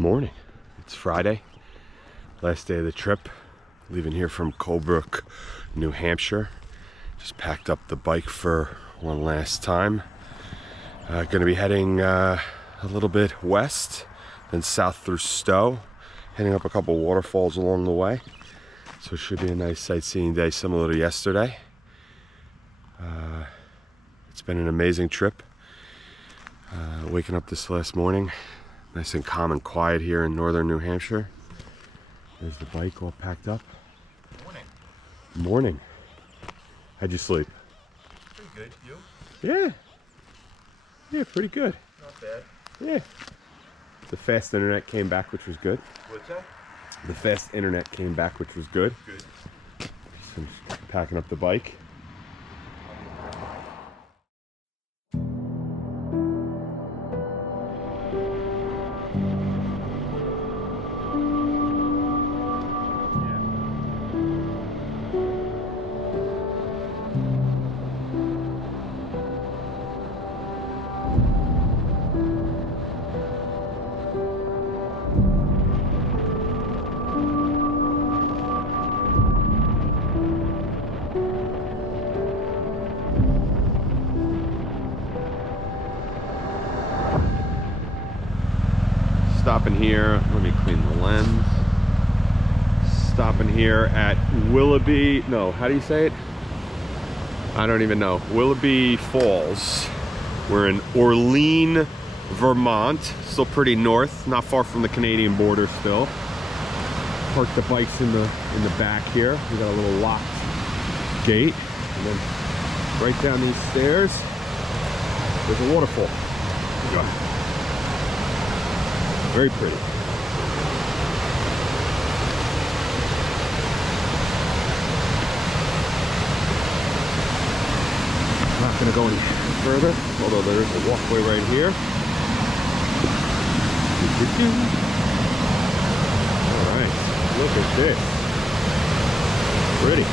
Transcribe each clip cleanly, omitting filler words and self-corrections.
Morning. It's Friday, last day of the trip. Leaving here from Colebrook, New Hampshire. Just packed up the bike for one last time. Gonna be heading a little bit west, then south through Stowe, heading up a couple waterfalls along the way. So it should be a nice sightseeing day, similar to yesterday. It's been an amazing trip. Waking up this last morning, nice and calm and quiet here in northern New Hampshire. There's the bike all packed up. Morning. Morning. How'd you sleep? Pretty good. You? Yeah. Yeah, pretty good. Not bad. Yeah. The fast internet came back, which was good. What's that? The fast internet came back, which was good. Good. So I'm just packing up the bike. Stopping here, let me clean the lens. Stopping here at Willoughby, no, how do you say it? I don't even know. Willoughby Falls. We're in Orleans, Vermont. Still pretty north, not far from the Canadian border still. Parked the bikes in the back here. We got a little locked gate. And then right down these stairs, there's a waterfall. Go. Very pretty. I'm not going to go any further, although there is a walkway right here. All right, look at this. Pretty.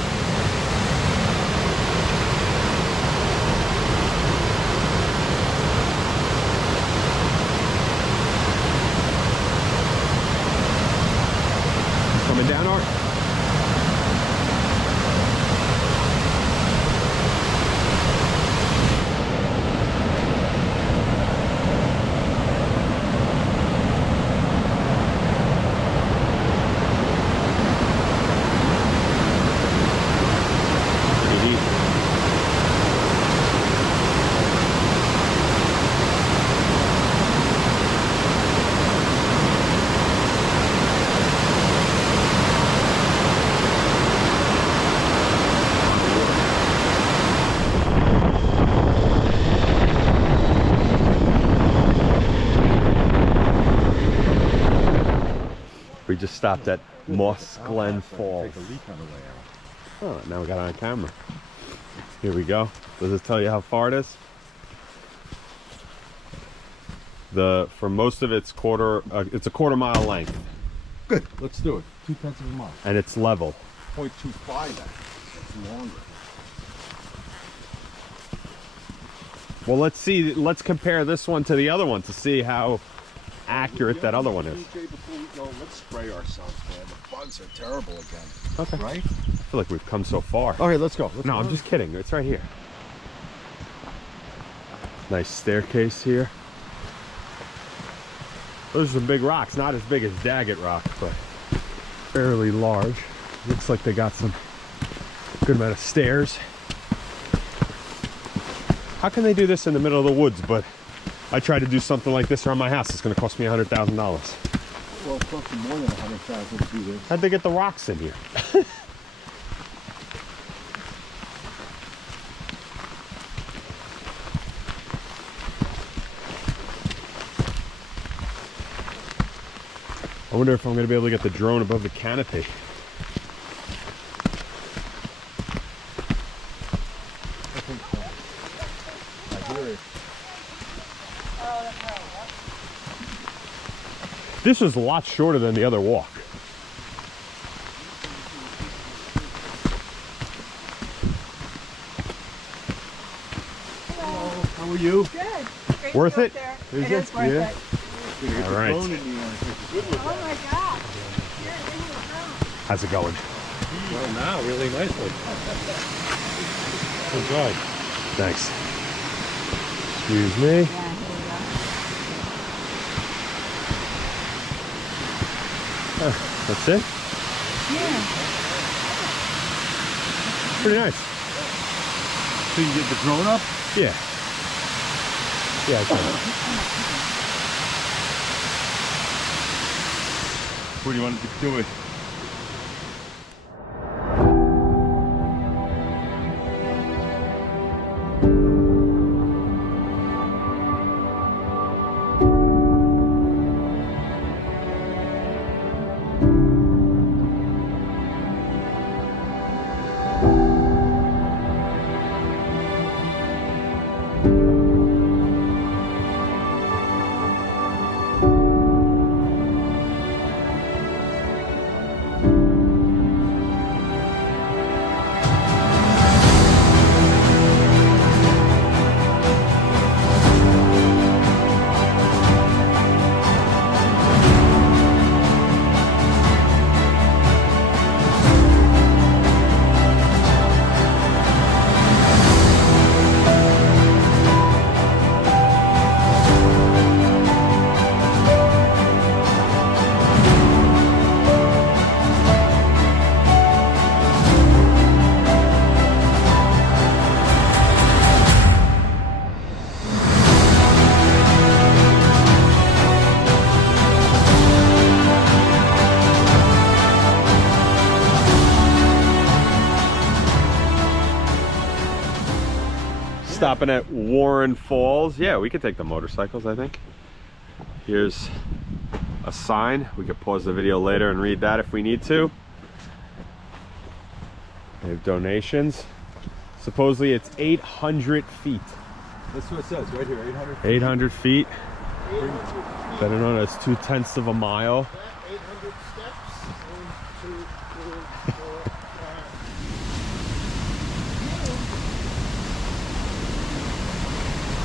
Coming down, Art. Pretty neat. We just stopped at Moss Glen Falls. Take a leak on the way out. Oh, now we got it on camera. Here we go. Does it tell you how far it is? For most of it's it's a quarter mile length. Good. Let's do it. 2/10 of a mile. And it's level. 0.25 that. It's longer. Well, let's compare this one to the other one to see how accurate that other one is. DJ, before we go, let's spray ourselves, man. The bugs are terrible again. Okay. Right? I feel like we've come so far. All right, let's go. Let's No, go. I'm just kidding. It's right here. Nice staircase here. Those are some big rocks. Not as big as Daggett Rock, but fairly large. Looks like they got some good amount of stairs. How can they do this in the middle of the woods, but I try to do something like this around my house? It's going to cost me $100,000. Well, it costs you more than 100,000 to do this. How'd they get the rocks in here? I wonder if I'm going to be able to get the drone above the canopy. I think so. I hear it. This is a lot shorter than the other walk. Hello, how are you? Good. Great Worth view it? up there. Is It it? is worth Yeah. it. Get All the right. drone in the air and take Oh my God. How's it going? Well, now, really nicely. Enjoy. Thanks. Excuse me. Yeah, here That's it? we go. Yeah. Pretty nice. So you get the drone up? Yeah. Yeah, I can. What do you want to do it? Stopping at Warren Falls. Yeah, we could take the motorcycles, I think. Here's a sign. We could pause the video later and read that if we need to. They have donations. Supposedly it's 800 feet. That's what it says right here, 800. 800 feet. Better known as 2/10 of a mile. 800 steps. 1, 2, 3, 4, 5.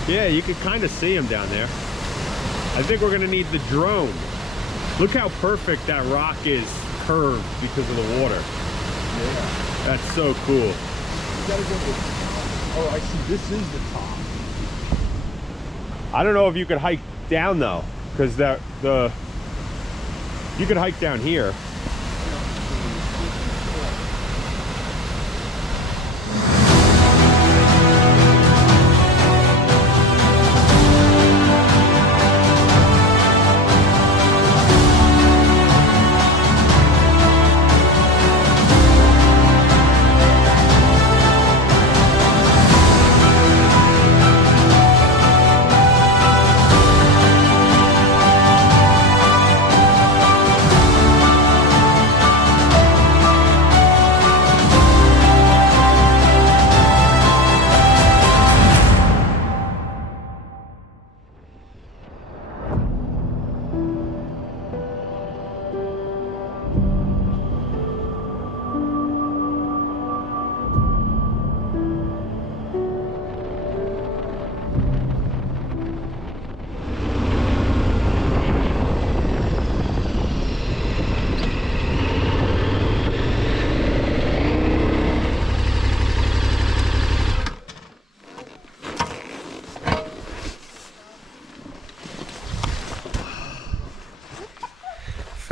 Yeah, you can kind of see them down there. I think we're gonna need the drone. Look how perfect that rock is curved because of the water. Yeah. That's so cool. You gotta go to the top. Oh, I see. This is the top. I don't know if you could hike down though, because you could hike down here.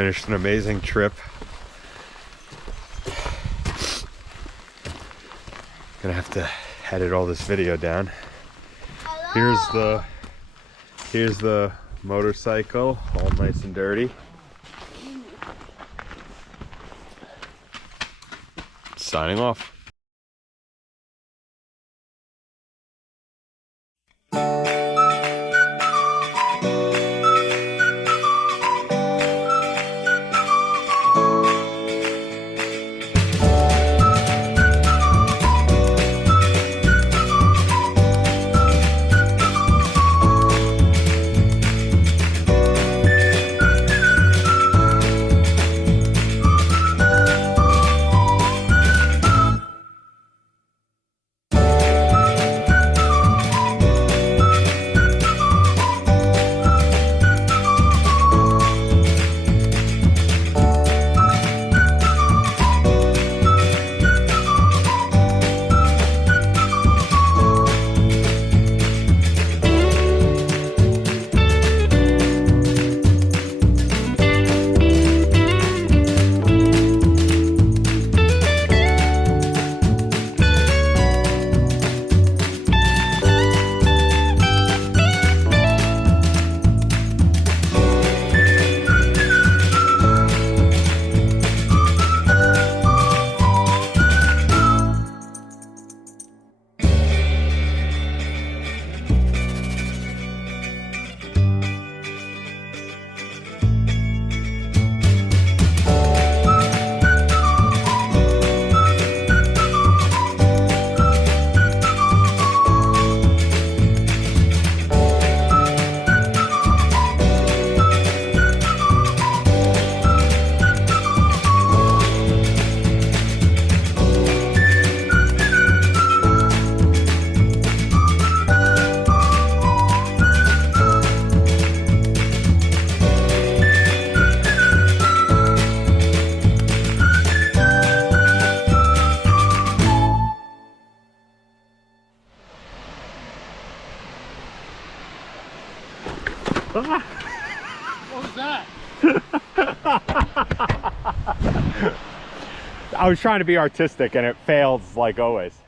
Finished an amazing trip. Gonna have to edit all this video down. Here's the motorcycle, all nice and dirty. Signing off. What was that? I was trying to be artistic and it fails like always.